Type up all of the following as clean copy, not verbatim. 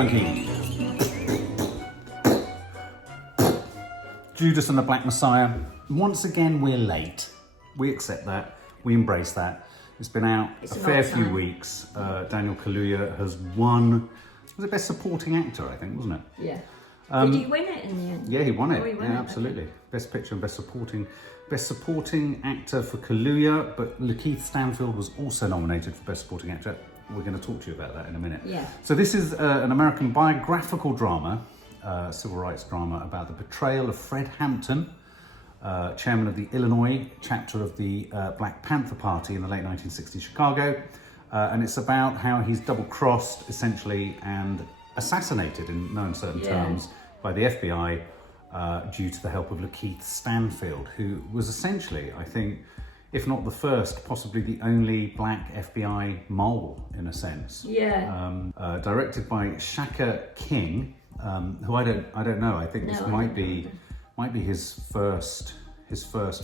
Junkie. Judas and the Black Messiah. Once again, we're late. We accept that. We embrace that. It's been out a fair few weeks. Daniel Kaluuya has won. Was it Best Supporting Actor, I think, wasn't it? Yeah. Did he win it in the end? Yeah, he won it. Oh, he won yeah, it. absolutely. Okay. Best Picture and Best Supporting Actor for Kaluuya, but Lakeith Stanfield was also nominated for Best Supporting Actor. We're going to talk to you about that in a minute. Yeah. So this is an American biographical drama, civil rights drama about the betrayal of Fred Hampton, chairman of the Illinois chapter of the Black Panther Party in the late 1960s Chicago. And it's about how he's double-crossed, essentially, and assassinated, in no uncertain terms, by the FBI due to the help of Lakeith Stanfield, who was essentially, I think, if not the first, possibly the only black FBI mole, in a sense. Yeah. Directed by Shaka King, who I don't know. I think this might be his first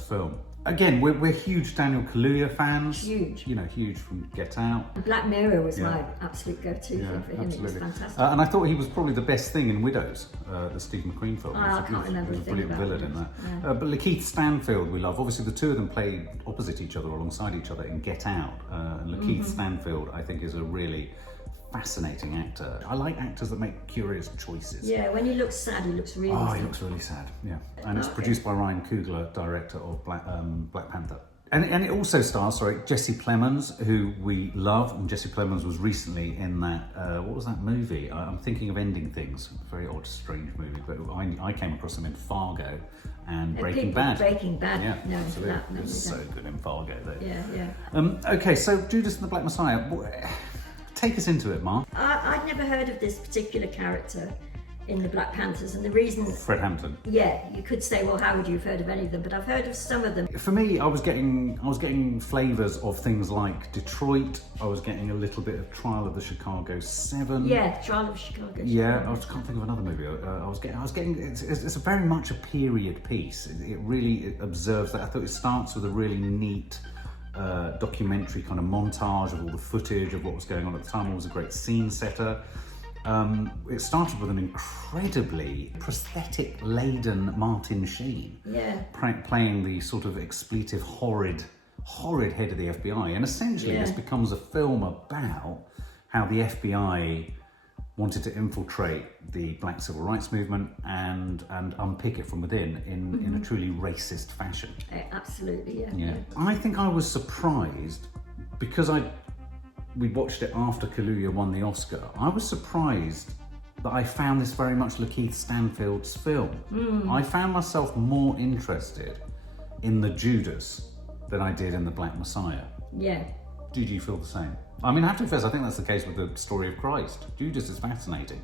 film. Again, we're huge Daniel Kaluuya fans. Huge. You know, huge from Get Out. Black Mirror was my absolute go-to thing for him. Absolutely. It was fantastic. And I thought he was probably the best thing in Widows, the Steve McQueen film. I can't remember He was a brilliant villain in that. Yeah. But Lakeith Stanfield we love. Obviously, the two of them played opposite each other, alongside each other in Get Out. And Lakeith Stanfield, I think, is a really fascinating actor. I like actors that make curious choices. Yeah, when he looks sad, he looks really sad. He looks really sad, yeah. And it's produced by Ryan Coogler, director of Black Panther. And it also stars, Jesse Plemons, who we love. And Jesse Plemons was recently in that, what was that movie? I'm thinking of Ending Things. Very odd, strange movie. But I came across him in Fargo and Breaking Bad. Breaking Bad. Yeah, no, absolutely. that, no, it was so good in Fargo, though. Yeah. Okay, so Judas and the Black Messiah. Take us into it, Mark. I'd never heard of this particular character in the Black Panthers, and the reason... Fred Hampton. Yeah, you could say, well, how would you have heard of any of them? But I've heard of some of them. For me, I was getting flavours of things like Detroit. I was getting a little bit of Trial of the Chicago 7. Yeah, Trial of Chicago. Yeah, I can't think of another movie. I was getting. It's very much a period piece. It really observes that. I thought it starts with a really neat documentary kind of montage of all the footage of what was going on at the time. It was a great scene setter. It started with an incredibly prosthetic-laden Martin Sheen, playing the sort of expletive, horrid head of the FBI. And essentially, this becomes a film about how the FBI wanted to infiltrate the Black Civil Rights Movement and unpick it from within in a truly racist fashion. Absolutely, yeah. I think I was surprised because we watched it after Kaluuya won the Oscar. I was surprised that I found this very much Lakeith Stanfield's film. I found myself more interested in the Judas than I did in the Black Messiah. Yeah. Did you feel the same? I mean, I have to confess, I think that's the case with the story of Christ. Judas is fascinating.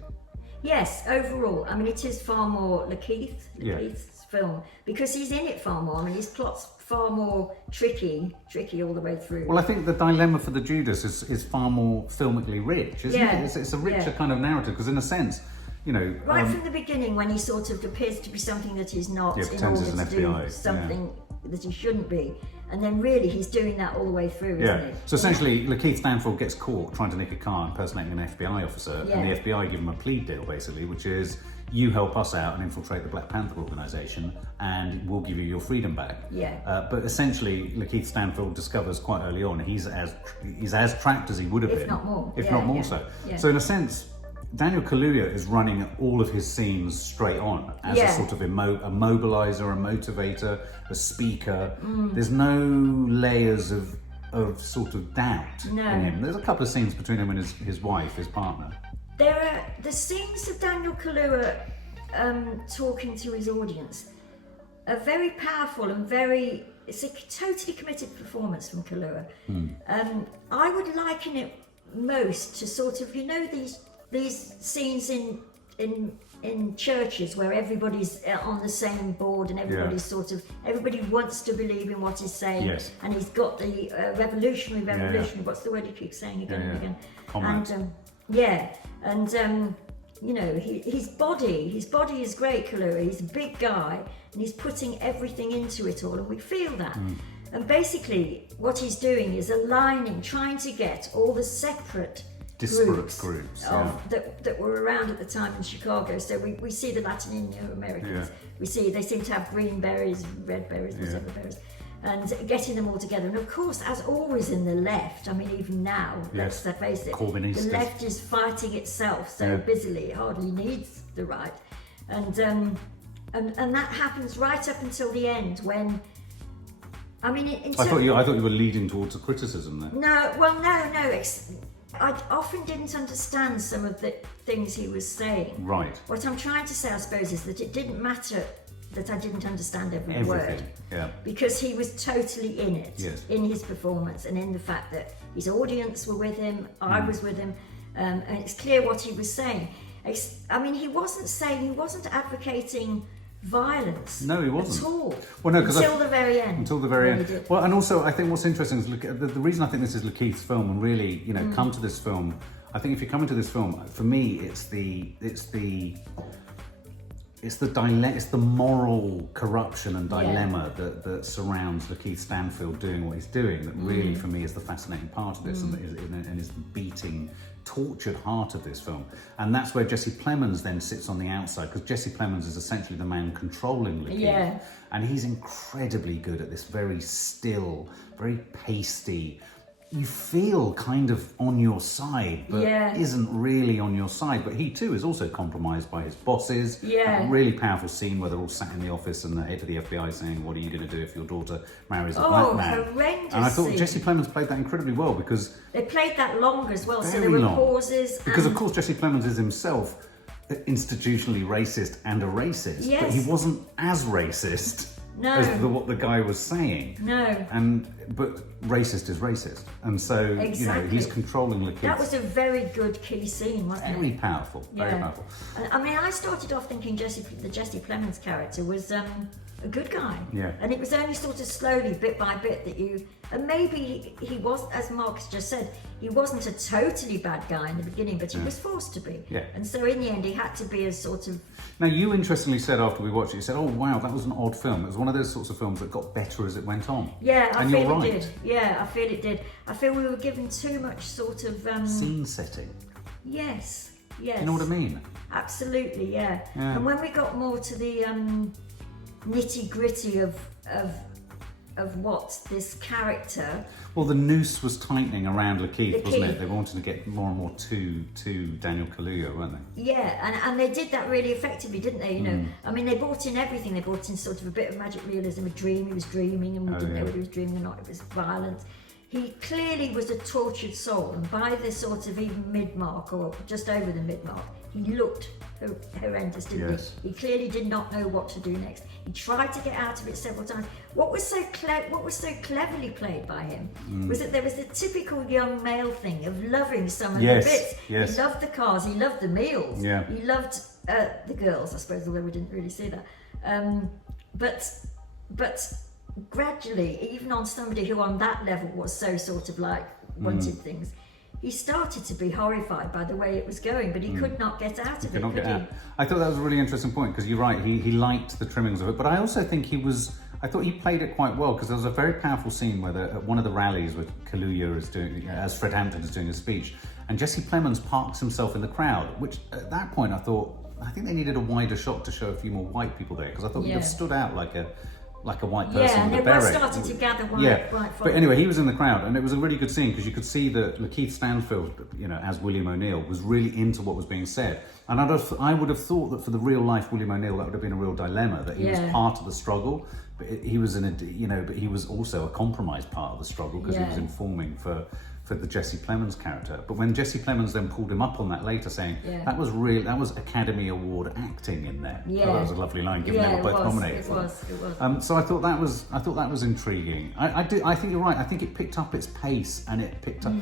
Yes, overall. I mean, it is far more Lakeith's film, because he's in it far more. I mean, his plot's far more tricky all the way through. Well, I think the dilemma for the Judas is far more filmically rich, isn't it? It's a richer kind of narrative, because in a sense, you know... Right from the beginning, when he sort of appears to be something that he's not, in order to do something that he shouldn't be. And then really he's doing that all the way through, isn't he? So essentially, Lakeith Stanfield gets caught trying to nick a car impersonating an FBI officer, and the FBI give him a plea deal, basically, which is, you help us out and infiltrate the Black Panther organisation, and we'll give you your freedom back. But essentially, Lakeith Stanfield discovers quite early on he's as trapped as he would have been, if not more. So. So in a sense, Daniel Kaluuya is running all of his scenes straight on as a sort of a mobilizer, a motivator, a speaker. There's no layers of sort of doubt in him. There's a couple of scenes between him and his wife, his partner. There are the scenes of Daniel Kaluuya talking to his audience are very powerful and it's a totally committed performance from Kaluuya. I would liken it most to sort of, you know, these scenes in churches where everybody's on the same board and everybody's everybody wants to believe in what he's saying, and he's got the revolutionary, what's the word he keeps saying again and again? And you know, his body is great, Kaluuya. He's a big guy and he's putting everything into it all, and we feel that. And basically what he's doing is trying to get all the separate disparate groups yeah. that were around at the time in Chicago. So we see the Latino Americans. Yeah. We see they seem to have green berries, red berries, whatever berries, and getting them all together. And of course, as always in the left, I mean, even now, let's face it, the left is fighting itself so busily it hardly needs the right. And that happens right up until the end when. I mean, I thought you were leading towards a criticism there. No, well, no. I often didn't understand some of the things he was saying. Right. What I'm trying to say, I suppose, is that it didn't matter that I didn't understand every word. Yeah. Because he was totally in it, yes. in his performance, and in the fact that his audience were with him, I was with him, and it's clear what he was saying. I mean, he wasn't advocating violence. No, he wasn't at all. Well, no, until the very end. Until the very end. Well, and also I think what's interesting is the reason I think this is Lakeith's film, and really, come to this film. I think if you come into this film, for me, it's the moral corruption and dilemma that surrounds Lakeith Stanfield doing what he's doing. That really, for me, is the fascinating part of this, and is the beating, tortured heart of this film. And that's where Jesse Plemons then sits on the outside, because Jesse Plemons is essentially the man controlling Lakeith, and he's incredibly good at this very still, very pasty. You feel kind of on your side, but isn't really on your side. But he too is also compromised by his bosses. A really powerful scene where they're all sat in the office and the head of the FBI saying, "What are you going to do if your daughter marries a black man?" Horrendous. And I thought scene. Jesse Plemons played that incredibly well, because they played that long as well. So there were pauses. Because of course Jesse Plemons is himself institutionally racist and a racist, but he wasn't as racist. As what the guy was saying. But racist is racist, and so he's controlling Lakeith. That was a very good key scene, wasn't it? Very powerful. Very powerful. I mean, I started off thinking the Jesse Plemons character was a good guy. And it was only sort of slowly, bit by bit, that and maybe he was, as Marcus just said, he wasn't a totally bad guy in the beginning, but he was forced to be. And so in the end, he had to be a sort of. Now, you interestingly said after we watched it, you said, "Oh wow, that was an odd film." It was one of those sorts of films that got better as it went on. I feel it did. Yeah, I feel it did. I feel we were given too much sort of scene setting. Yes. You know what I mean? Absolutely, yeah. And when we got more to the nitty gritty of what this character. Well, the noose was tightening around Lakeith, wasn't it? They wanted to get more and more to Daniel Kaluuya, weren't they? Yeah, and they did that really effectively, didn't they? You know, I mean, they brought in everything. They brought in sort of a bit of magic realism, a dream. He was dreaming, and we didn't know whether he was dreaming or not. It was violent. He clearly was a tortured soul, and by the sort of even mid-mark, or just over the mid-mark, he looked horrendous, didn't he? He clearly did not know what to do next. He tried to get out of it several times. What was so cleverly played by him was that there was the typical young male thing of loving some of the bits. He loved the cars, he loved the meals, he loved the girls, I suppose, although we didn't really see that. But gradually, even on somebody who on that level was so sort of like wanted things, he started to be horrified by the way it was going, but he could not get out of it. I thought that was a really interesting point, because you're right, he liked the trimmings of it, but I also think I thought he played it quite well, because there was a very powerful scene where at one of the rallies where Kaluuya is doing, as Fred Hampton is doing a speech, and Jesse Plemons parks himself in the crowd, which at that point I think they needed a wider shot to show a few more white people there, because I thought he would have stood out like a white person with a beret. Yeah, and they were starting to gather white followers. But anyway, he was in the crowd, and it was a really good scene, because you could see that Lakeith Stanfield, as William O'Neill, was really into what was being said. And I would have thought that for the real life William O'Neill, that would have been a real dilemma, that he was part of the struggle, but he was but he was also a compromised part of the struggle, because he was informing for the Jesse Plemons character. But when Jesse Plemons then pulled him up on that later, saying that was Academy Award acting in there. That was a lovely line, given they were both nominated for it. So I thought that was intriguing. I think you're right. I think it picked up its pace, and it picked up.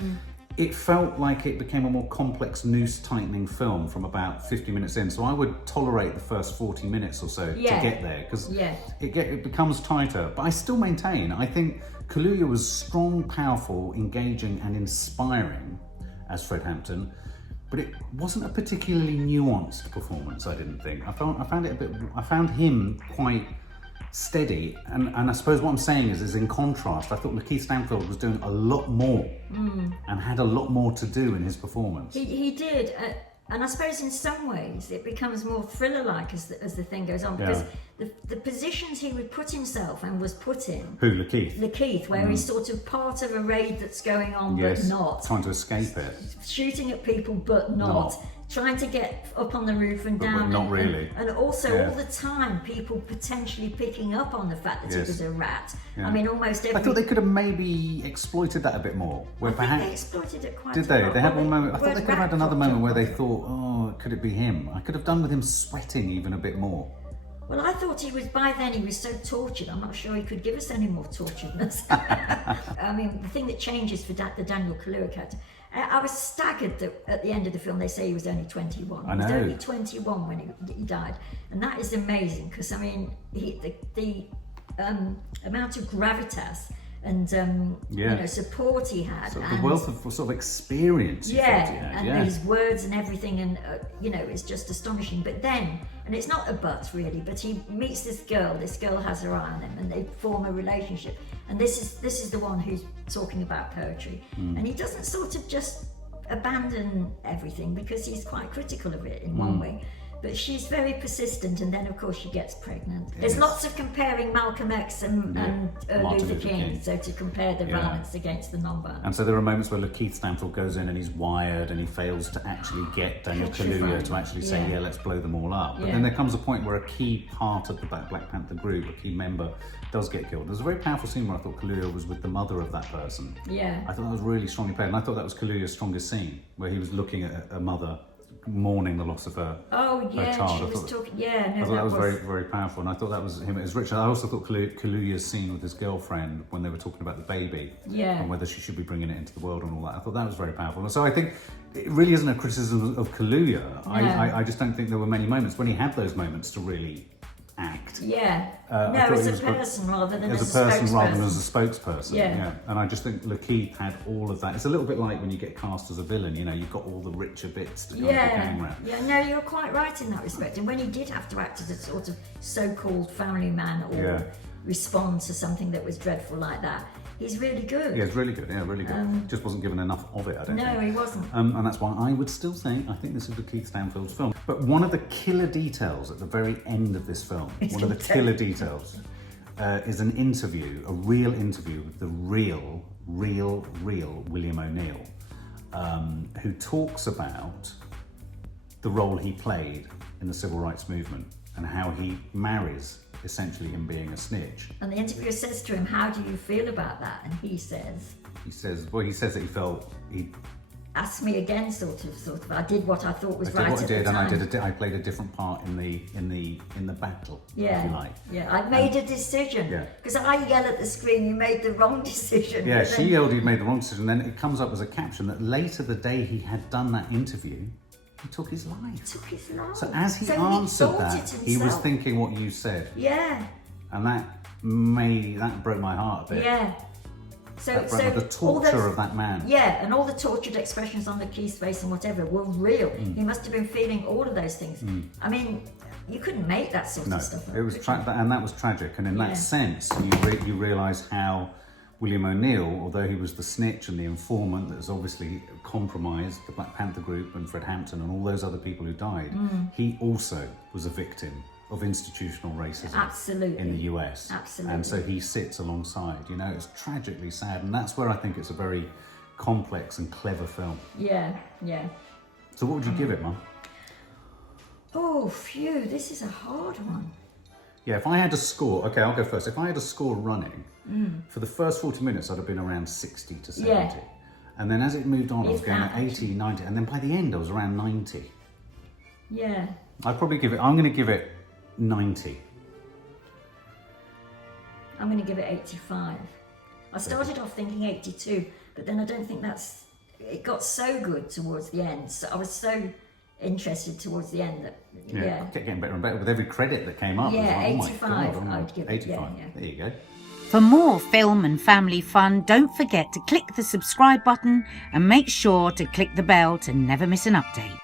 It felt like it became a more complex noose-tightening film from about 50 minutes in. So I would tolerate the first 40 minutes or so to get there, because it becomes tighter. But I still maintain, I think Kaluuya was strong, powerful, engaging, and inspiring as Fred Hampton, but it wasn't a particularly nuanced performance. I didn't think. I found him quite steady. And I suppose what I'm saying is in contrast, I thought Lakeith Stanfield was doing a lot more and had a lot more to do in his performance. He did. And I suppose in some ways it becomes more thriller-like as the thing goes on, because the positions he would put himself and was put in. Who, Lakeith? Lakeith, where he's sort of part of a raid that's going on, Yes, but not. trying to escape it. Shooting at people, but not. Trying to get up on the roof and down. But not really. And also all the time, people potentially picking up on the fact that he was a rat. Yeah. I mean, almost every... I thought they could have maybe exploited that a bit more. Where I think they exploited it quite a Did they? lot. They had one moment. I thought they could have had another moment where they thought. thought, oh, could it be him? I could have done with him sweating even a bit more. Well, I thought by then he was so tortured, I'm not sure he could give us any more torturedness. I mean, the thing that changes for the Daniel Kaluuya character, I was staggered that at the end of the film they say he was only 21. I know. He was only 21 when he died. And that is amazing, because, I mean, the amount of gravitas and support he had. So the wealth of sort of experience he had. And his words and everything, and it's just astonishing. But then, and it's not a but really, but he meets this girl has her eye on him, and they form a relationship. And this is the one who's talking about poetry. And he doesn't sort of just abandon everything, because he's quite critical of it in one way. But she's very persistent, and then of course she gets pregnant. There's lots of comparing Malcolm X and Luther King, so to compare the violence against the non-violent. And so there are moments where Lakeith Stanfield goes in and he's wired and he fails to actually get Daniel Kaluuya to actually say, let's blow them all up. But then there comes a point where a key part of the Black Panther group, a key member, does get killed. There's a very powerful scene where I thought Kaluuya was with the mother of that person. Yeah. I thought that was really strongly played, and I thought that was Kaluuya's strongest scene, where he was looking at a mother mourning the loss of her child. She was talking. I thought that was very, very powerful, and I thought that was him. It was Richard. I also thought Kaluuya's scene with his girlfriend when they were talking about the baby and whether she should be bringing it into the world and all that. I thought that was very powerful. And so I think it really isn't a criticism of Kaluuya. No. I just don't think there were many moments when he had those moments to really act. As a person rather than as a spokesperson. Yeah. And I just think Lakeith had all of that. It's a little bit like when you get cast as a villain, you've got all the richer bits to kind of hang around. Yeah, no, you're quite right in that respect. And when he did have to act as a sort of so-called family man or respond to something that was dreadful like that, he's really good. Yeah, he's really good. Yeah, really good. Just wasn't given enough of it, I don't think. No, he wasn't. And that's why I would still say I think this is Lakeith Stanfield's film. But one of the killer details at the very end of this film, is an interview, a real interview with the real William O'Neill, who talks about the role he played in the civil rights movement and how he marries essentially him being a snitch. And the interviewer says to him, how do you feel about that? And he says that he felt he asked me again, sort of. I did what I thought was right at the time. I played a different part in the battle. If you like. Yeah, I made a decision. Because I yell at the screen, you made the wrong decision. Yeah, she yelled he made the wrong decision. Then it comes up as a caption that later the day he had done that interview, he took his life. So as he answered that, he was thinking what you said. Yeah. And that broke my heart a bit. Yeah. So the torture of that man. Yeah, and all the tortured expressions on Lakeith's face and whatever were real. He must have been feeling all of those things. I mean, you couldn't make that sort of stuff up. It was and that was tragic. And in that sense, you realise how William O'Neill, although he was the snitch and the informant that has obviously compromised the Black Panther group and Fred Hampton and all those other people who died, he also was a victim of institutional racism in the US. Absolutely. And so he sits alongside, it's tragically sad. And that's where I think it's a very complex and clever film. Yeah. So what would you give it, Mum? Oh, phew, this is a hard one. Yeah, if I had a score, okay, I'll go first. If I had a score running, for the first 40 minutes, I'd have been around 60 to 70. Yeah. And then as it moved on, I was going at 80, 90, and then by the end, I was around 90. Yeah. I'm going to give it 90. I'm going to give it 85. I started off thinking 82, but then I don't think it got so good towards the end. So I was so interested towards the end that, it kept getting better and better with every credit that came up. Yeah, I was like, 85, oh my God, I would give it. 85. Yeah. There you go. For more film and family fun, don't forget to click the subscribe button and make sure to click the bell to never miss an update.